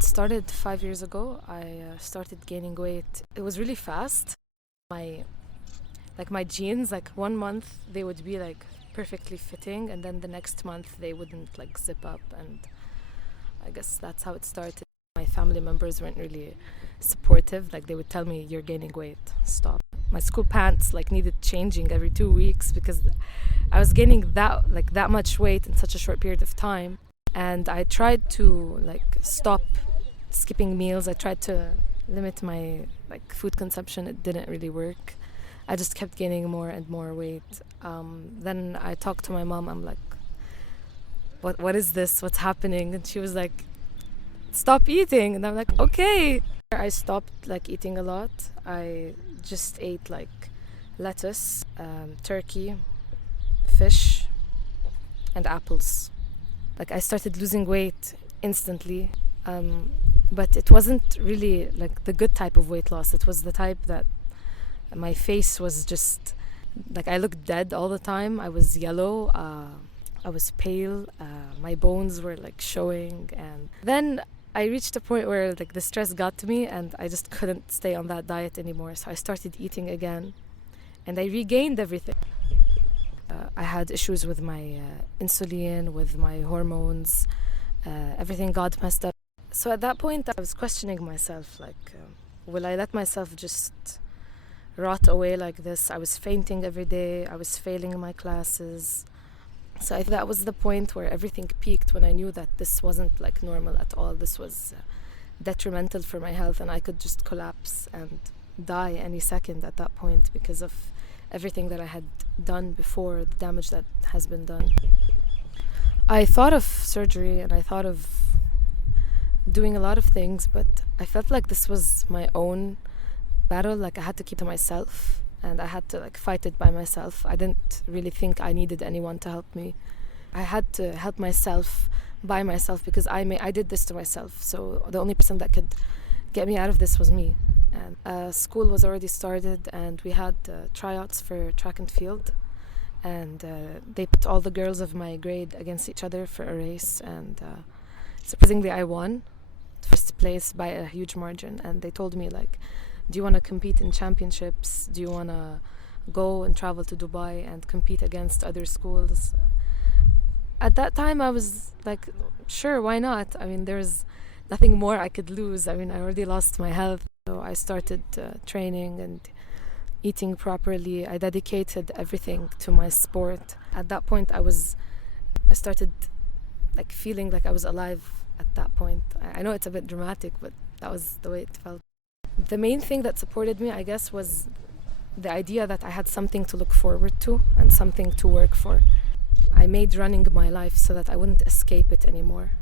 It started 5 years ago. I started gaining weight. It was really fast. My jeans, like 1 month they would be like perfectly fitting, and then the next month they wouldn't like zip up, and I guess that's how it started. My family members weren't really supportive. Like they would tell me, "You're gaining weight. Stop." My school pants like needed changing every 2 weeks because I was gaining that much weight in such a short period of time. And I tried to like stop skipping meals. I tried to limit my like food consumption. It didn't really work. I just kept gaining more and more weight. Then I talked to my mom. I'm like, what is this? What's happening? And she was like, stop eating. And I'm like, okay. I stopped like eating a lot. I just ate like lettuce, turkey, fish, and apples. Like I started losing weight instantly, but it wasn't really like the good type of weight loss. It was the type that my face was just like I looked dead all the time. I was yellow, I was pale, my bones were like showing, and then I reached a point where like the stress got to me and I just couldn't stay on that diet anymore. So I started eating again and I regained everything. I had issues with my insulin, with my hormones. Everything got messed up. So at that point, I was questioning myself, like, will I let myself just rot away like this? I was fainting every day. I was failing my classes. So I think that was the point where everything peaked, when I knew that this wasn't like normal at all. This was detrimental for my health, and I could just collapse and die any second at that point because of everything that I had done before, the damage that has been done. I thought of surgery and I thought of doing a lot of things, but I felt like this was my own battle. Like I had to keep to myself and I had to like fight it by myself. I didn't really think I needed anyone to help me. I had to help myself by myself because I did this to myself. So the only person that could get me out of this was me. And school was already started, and we had tryouts for track and field, and they put all the girls of my grade against each other for a race, and surprisingly I won first place by a huge margin. And they told me, like, do you want to compete in championships? Do you want to go and travel to Dubai and compete against other schools? At that time I was like, sure, why not? I mean, there's nothing more I could lose. I mean, I already lost my health. So I started training and eating properly. I dedicated everything to my sport. At that point, I started like feeling like I was alive at that point. I know it's a bit dramatic, but that was the way it felt. The main thing that supported me, I guess, was the idea that I had something to look forward to and something to work for. I made running my life so that I wouldn't escape it anymore.